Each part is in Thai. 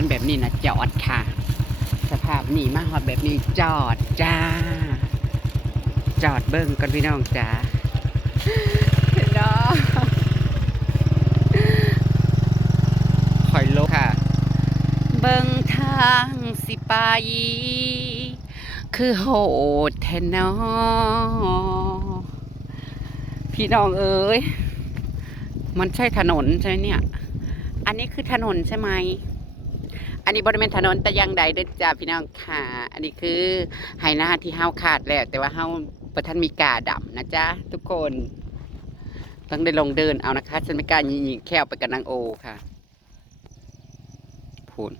คันแบบนี้นะจอดค่ะ สภาพนี่มาหอดแบบนี้จอดจ้า จอดเบิ้งกันพี่น้องจ้าพี่น้องคอยลกค่ะ เบิ้งทางสิไปคือโหดแทนนอพี่น้องเอ้ย มันใช่ถนนใช่ไหมเนี่ย อันนี้คือถนนใช่ไหม อันนี้บริเวณถนนแต่ยังใดเด้จ้าพี่น้องค่ะ อันนี้คือไฮหน้าที่เฮาขาดแล้ว แต่ว่าเฮาประทันมีกาดำนะจ๊ะทุกคนต้องได้ลงเดินเอานะคะฉันไม่กล้ายิงแค่ไปกับนางโอค่ะพูน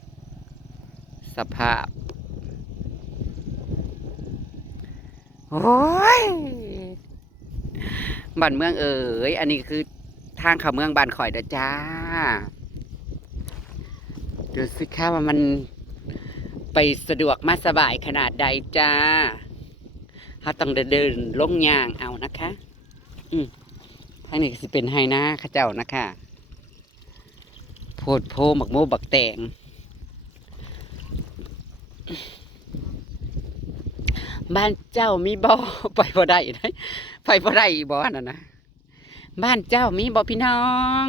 สภาพ โอ้ยบ้านเมืองเอ๋ย อันนี้คือทางเข้าเมืองบ้านข่อยเด้อจ้า ดูสิคะว่ามันไปสะดวกมาสบายขนาดใดจ้าเขาต้องเดินลงยางเอานะคะ อืมทางนี้สิเป็นไฮนาข้าเจ้านะคะโพดโพหมักโมบักแตงบ้านเจ้ามีบ่อไปบ่ได้นะไปบ่ได้บ่อน่ะนะบ้านเจ้ามีบ่อพี่น้อง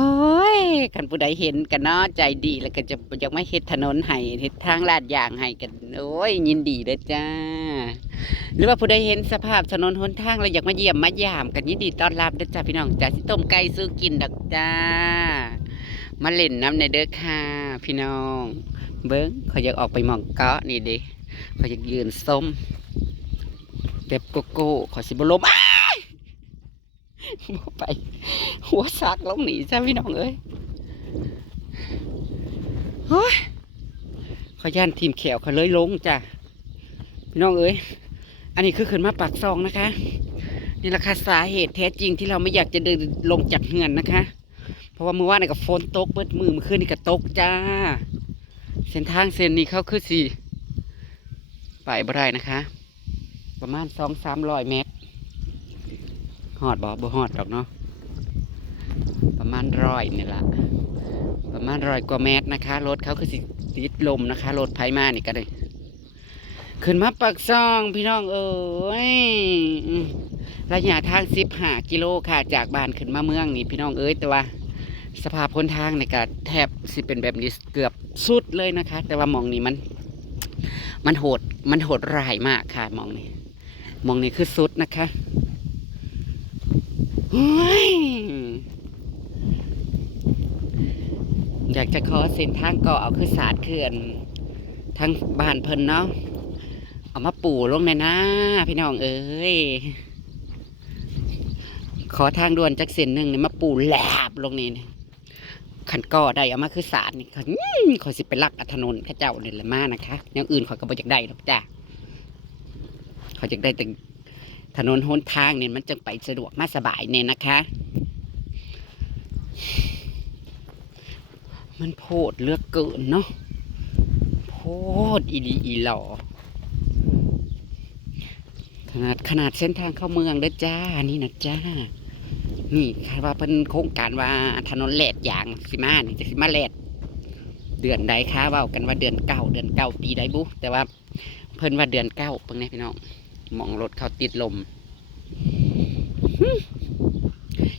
เฮ้ยกันผู้ใดเห็นกันเนาะใจดีแล้วก็จะยากไม่เฮ็ดถนนให้เฮ็ดทางลาดยางให้กันโอ้ยยินดีเด้อจ้า หรือว่าผู้ใดเห็นสภาพถนนหนทางแล้วอยากมาเยี่ยมมายามกันยินดีต้อนรับเด้อจ้าพี่น้องจ้าสิต้มไก่ซื้อกินดอกจ้า มาเล่นน้ำในเด้อค่ะ พี่น้อง เบิ้งเขาอยากออกไปมองเกาะนี่เด้เขาอยากยืนส้มแบบโกโก้ขอสิบลมอ้า ไป หัวซักลงหนีจ้าพี่น้องเอ้ยเฮ้ยขอย่านทีมแขวเขาเลยลงจ้ะพี่น้องเอ้ยอันนี้คือขึ้นมาปากซองนะคะ นี่แหละค่ะสาเหตุแท้จริงที่เราไม่อยากจะเดินลงจากเฮือนนะคะ เพราะว่ามือว่านนี่ก็ฝนตกเบิดมือมือขึ้นนี่ก็ตกจ้า เส้นทางเส้นนี้เขาคือสี่ไปบ่ได้นะคะ ประมาณสองสามร้อยเมตร หอดบ่บ่หอดดอกเนาะประมาณร้อยนี่ละประมาณร้อยกว่าเมตรนะคะรถเขาคือสิติดลมนะคะรถไผมานี่ก็เลยขึ้นมาปักซองพี่น้องเอ้ยระยะทางสิบห้ากิโลค่ะจากบ้านขึ้นมาเมืองนี่พี่น้องเอ้ยแต่ว่าสภาพพ้นทางเนี่ยก็แทบสิเป็นแบบนี้เกือบสุดเลยนะคะ แต่ว่ามองนี้มัน มันโหดมันโหดร้ายมากค่ะมองนี้มองนี้คือสุดนะคะ อยากจะขอเส้นทางก็เอาคือศาสตร์เขื่อนทางบ้านเพิ่นเนาะเอามาปูลงในนะพี่น้องเอ้ยขอทางด่วนจากเส้นหนึ่งนี่มาปูแหลบลงนี่ขันก่อได้เอามาคือสารนี่ขอยอื้อขอสิไปลักอัถนนข้าเจ้าเนี่ยละมานะคะอย่างอื่นขอยก็บ่อยากได้หรอกจ้าขอยอยากได้แต่ ถนนหนทางเนี่ยมันจึงไปสะดวกมาสบายเนี่ยนะคะ มันโพดเลือกเกินเนาะโพดอีดีอีหล่อขนาดขนาดเส้นทางเข้าเมืองเด้อจ้านี่นะจ้านี่คาดว่าเป็นโครงการว่าถนนแหลดยางสิมานี่จะสิมาแหลดเดือนใดคะว่ากันว่าเดือนเก้าเดือนเก้าปีใดบุแต่ว่าเพิ่นว่าเดือนเก้าเพิ่งนี่พี่น้อง มองรถเขาติดลม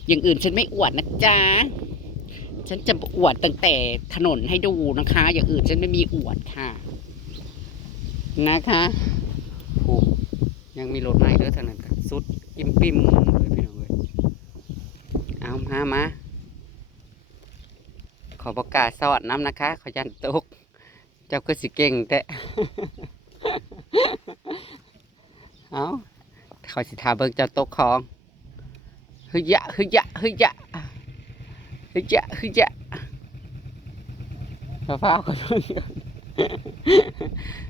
อย่างอื่นฉันไม่อวดนะจ๊ะ ฉันจะอวดตั้งแต่ถนนให้ดูนะคะ อย่างอื่นฉันไม่มีอวดค่ะ นะคะโอ้ยังมีรถใหม่เด้อทางนั้นก็สุดปิมปิมๆเลยพี่น้องเลยเอามามาขอประกาศสวัสดน้ำนะคะ ขอยันตก เจ้าก็สิเก่งแต่ เอาขอยสิทาเบิ่งจ้าตกของฮึยะฮึยะฮึยะฮึยะฮึยะฟ้าฟ้าค่อน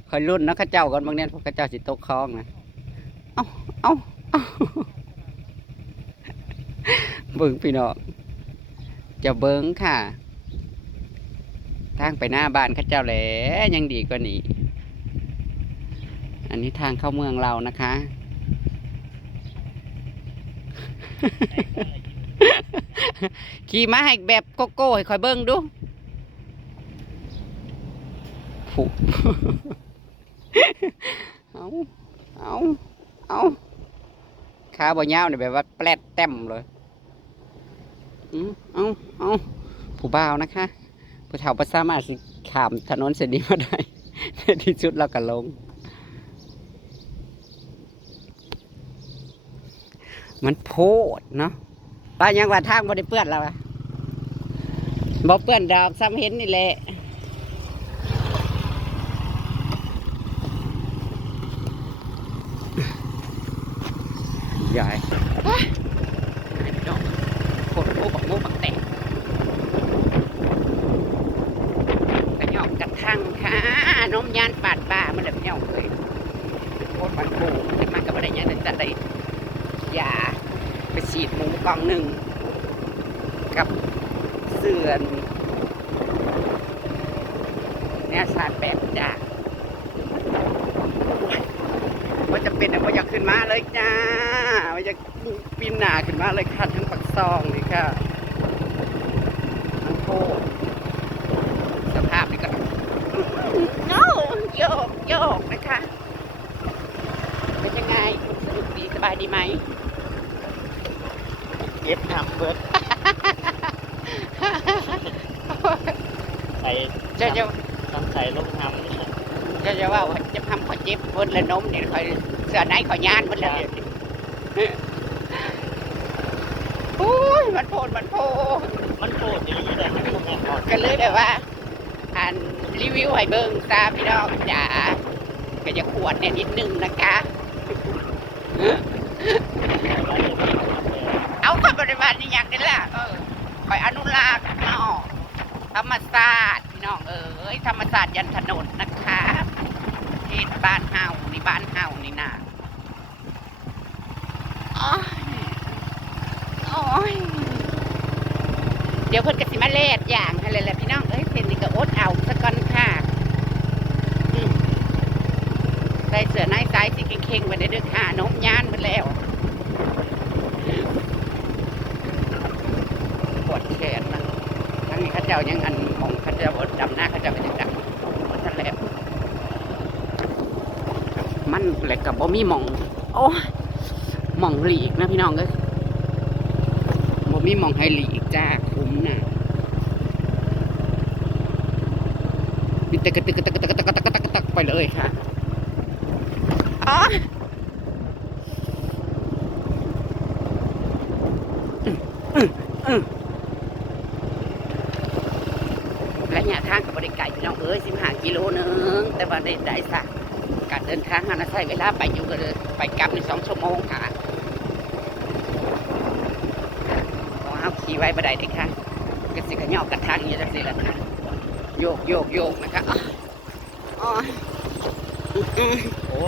คอยรุ่นนะข้าเจ้าก่อนบางเนี่ยพวกข้าเจ้าสิตกคลองนะเอาเอาเอาเบิ้งพี่น้องจะเบิ้งค่ะทางไปหน้าบ้านข้าเจ้าแหละยังดีกว่านี้ อันนี้ทางเข้าเมืองเรานะคะ ขี่มาให้แบบโกโก้ให้คอยเบิ้งดูผูเอาเอาเอาขาบ่ยาวเนี่ยแบบว่าแปลดเต็มเลยเอาเอาผู้บ่าวนะคะผู้เฒ่าประสามารถสิขามถนนเส้นนี้มาได้ในที่สุดเราก็ลง มันโพดเนาะป้ายังว่าทางบ่ได้เปื้อนแล้วอะบ่เปื้อนดอกซ้ำเห็นนี่แหละยายโคตรโอ้บักโมบักแตกกระหยอกกระทั่งค่ะนมยานปาดป่ามันแบบเหยาเลยโคตรมันโบขึ้นมากับอะไรอย่างนั้นจะได้ย ยา ไปฉีดหมูกล่องหนึ่ง กับเสื่อนเนี่ยสารแปดจ้าว่าจะเป็นแต่ว่าอยากขึ้นมาเลยจ้าว่าจะปีนหนาขึ้นมาเลยค่ะทั้งปักซองนี่ค่ะทั้งโคสภาพนี่ก็โยกโยกโยกนะคะ เป็นยังไงสนุกดีส บายดีไหมเก็บน้ำเบิดใส่เจะจะต้องใส่ลูกน้ำนี่เจะจะว่าว่าจะทำขอเจ็บเพิ่นและนมเนี่ยคอยเสื้อไหนขอยานเพิ่นและเดี๋ยวนี้โอ้ยมันโพดมันโพดมันโคตรดีเลยมันแน่นอนก็เลยแบบว่าอ่านรีวิวให้เบิ่งตามพี่น้องจ๋าก็จะขวดเนี่ยนิดนึงนะคะ เอาคนบริวารนี่อย่างนี้แหละเออคอยอนุรักษ์เนาะธรรมศาสตร์พี่น้องเอ้ยธรรมศาสตร์ยันถนนนะคะเขตบ้านเฮานี่บ้านเฮานี่นะโอ้ยโอ้ยเดี๋ยวเพิ่นก็สิมาแลดอย่างอะไรแหละพี่น้องเอ้ยเส้นนี้ก็อดเอาสักก่อนค่ะอืม ใส่เสื้อในสายสีเข่งๆไว้ได้อเด้วยค่ะนมยานไปแล้วปวดแขนนะทั้งนี้ข้าเจ้ายังอันมองข้าเจ้าดดำหน้าข้าเจ้าไปจังจังมันทะเลบมันแหละกับบ่มีมอง โอ้มองหลีกนะพี่น้องเอ้ยบ่มีมองให้หลีกจ้าคุ้มนะมีแต่กะตึกกระตึกกระตึกกระตึกกระตึกกระตึกกระตึกไปเลยค่ะ อ๋อระยทางกับบริไก่พี่น้องเอ้ยสิบห้ากิโลนึง แต่ว่าได้ได้สักการเดินทางหาใช้เวลาไปอยู่กันไปกลับในสองชั่วโมงค่ะเพราะเอาขี่ไว้บันไดเด็กค่ะกระสิกระยอกกระทางอย่างนี้จะสิละค่ะโยกโยกโยกนะคะอ๋ออ๋ออืมโอ้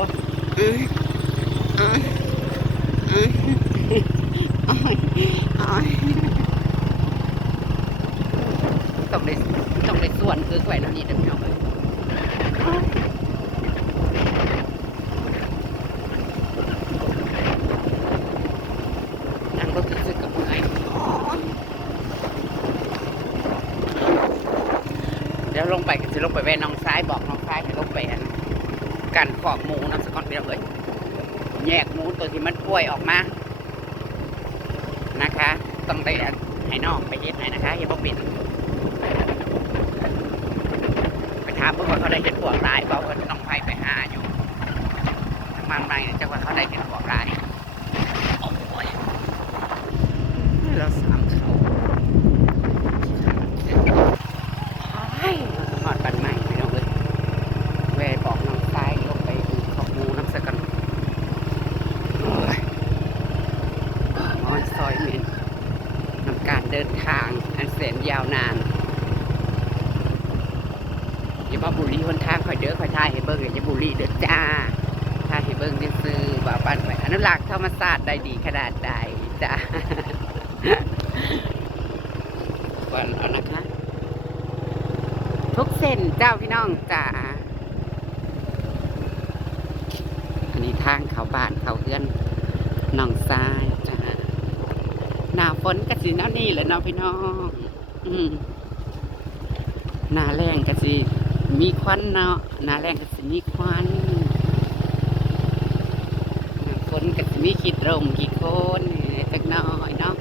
ต้องได้ต้องได้ส่วนคือแขวนอันนี้เดี๋ยวเอาไปนั่งรถซื้อกับไงเดี๋ยวลงไปก็จะลงไปแว่น้องซ้ายบอกน้องซ้ายให้ลงไปอัน กันขอกหมูน้ำสกอนพี่น้องเอ้ยแยกหมูตัวที่มันป่วยออกมา นะคะ ต้องได้ให้น้องไปเฮ็ดให้นะคะอย่าบอกป็นไปถามเพื่อนว่าเขาได้เห็นพวกร้ายบอกว่าน้องไฟไปหาอยู่ทางมันไปจังหวัดเขาได้เห็นพวกร้ายโอ้ยเราสามเขาไอ้หอดปันใหม่พี่น้องเลยแวบอกน้องชายลงไปดูขอบหมูน้ำสกันโอ้ยนอนซอยเมน นำการเดินทางอันแสนยาวนานอย่ามาบุรีหนทางคอยเด้อคอยทายให้เบิ้งอย่าบุ รีเด้อจ้าทายให้เบิ้งซื้อๆว่าบ้านไปอนุรักษ์ธรรมศาสตร์ได้ดีขนาดใดจ้าวันเอานะคะ ทุกเส้นเจ้าพี่น้องจ้าอันนี้ทางเขาบ้านเขาเฮือนหนองทรายจ้าหนาฝนกะสิเนานี่แหละเนาะพี่น้อง อืมหน้าแรงกะสิ มีควันเนาะหนาแรงก็สิมีควันหน้าฝนก็สิมีขีดร่มขีดโคนจักน้อยเนาะ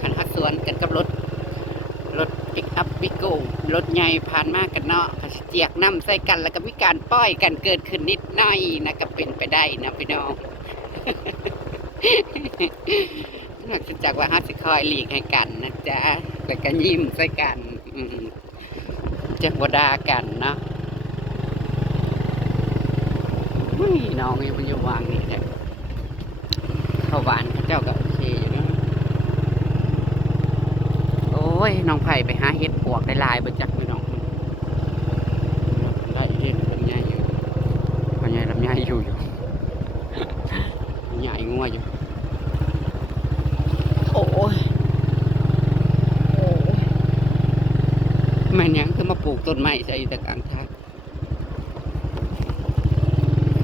ขันหักสวนกันกับรถ รถปิกอัพปิโก้รถใหญ่ผ่านมากกันเนาะก็เจียกน้ำใส่กันแล้วก็มีการป้อยกันเกิดขึ้นนิดหน่อยนะก็เป็นไปได้นะพี่น้องนอกจากว่าฮัสสิคอยหลีกให้กันนะจ๊ะแล้วก็ยิ้มใส่กัน จะบดากันเนาะไม่น้องยังมันอยู่วางนี่แหละเข้าวหวานเขาเจ้าก็โอเคอยู่เนาะโอ้ยน้องไผ่ไปหาเห็ดปวกได้หลายบ่จักพี่น้องได้เห็ดลำไยอยู่ลำไยลำไยอยู่อยู่ ลำไยงัวอยู่ โอ้ยโอ้ยแม่นหยังคือมาปลู กต้นไม้ใส่ตะกลางทาง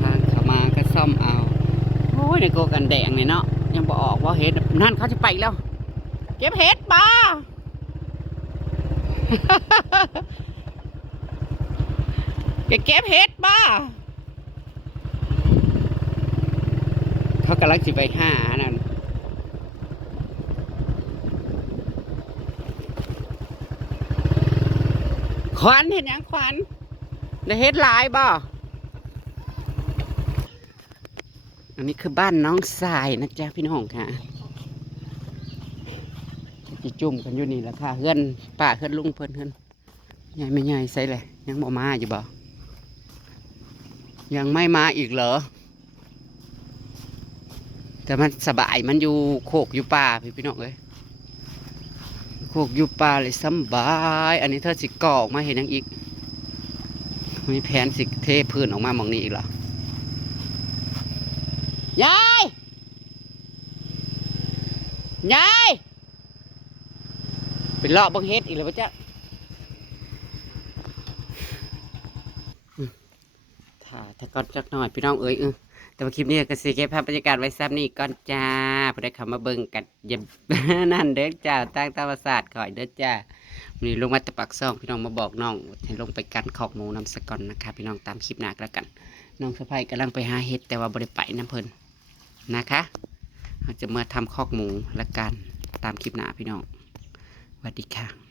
ทางเขามาก็ซ่อมเอาโอ้ยในโกกันแดงเนี่ยเนาะยังบออกว่าเห็ดนั่นเขาจะไปแล้ว เก็บเห็ดบ้าเก็บเห็ดบ้าเขากำลังจะไปหานั่น ขวัญเห็นยังขวัญได้เฮ็ดลายบ่อันนี้คือบ้านน้องทรายนะจ๊ะพี่น้องค่ะจิจุ่มกันอยู่นี่แหละค่ะเฮือนป้าเฮือนลุงเพิ่นเฮือนใหญ่ไม่ใหญ่ใส่เลยยังบ่มาอยู่บ่ยังไม่มาอีกเหรอ แต่มันสบายมันอยู่โคกอยู่ป่าพี่พี่น้องเอ้ย โคกอยู่ป่าเลยสบาย อันนี้เธอสิก่อออกมาเห็นยังอีก มีแผนสิเทพื้นออกมาหมองนี้อีกเหรอยายยายเป็นเลาะบังเฮ็ดอีกแล้วปะจ๊ะถ่าถ้าก่อนจักหน่อยพี่น้องเอ้ยเออ แต่ว่าคลิปนี้ก็สิเก็บภาพบรรยากาศไว้ซ้ำนี่ก่อนจ้าพอได้คำมาเบิ่งกันอย่า นั่นเด้อจ้าตั้งตามศาสตร์ข่อยเด้อจ้าวันนี้ลงมาตะปักซ่องพี่น้องมาบอกน้องให้ลงไปกันขอกหมูน้ำสะก่อนนะคะพี่น้องตามคลิปหนักแล้วกัน น้องสะพายกำลังไปหาเห็ดแต่ว่าบริไปน้ำเพลินนะคะเราจะมาทำคอกหมูละกันตามคลิปหนาพี่น้องสวัสดีค่ะ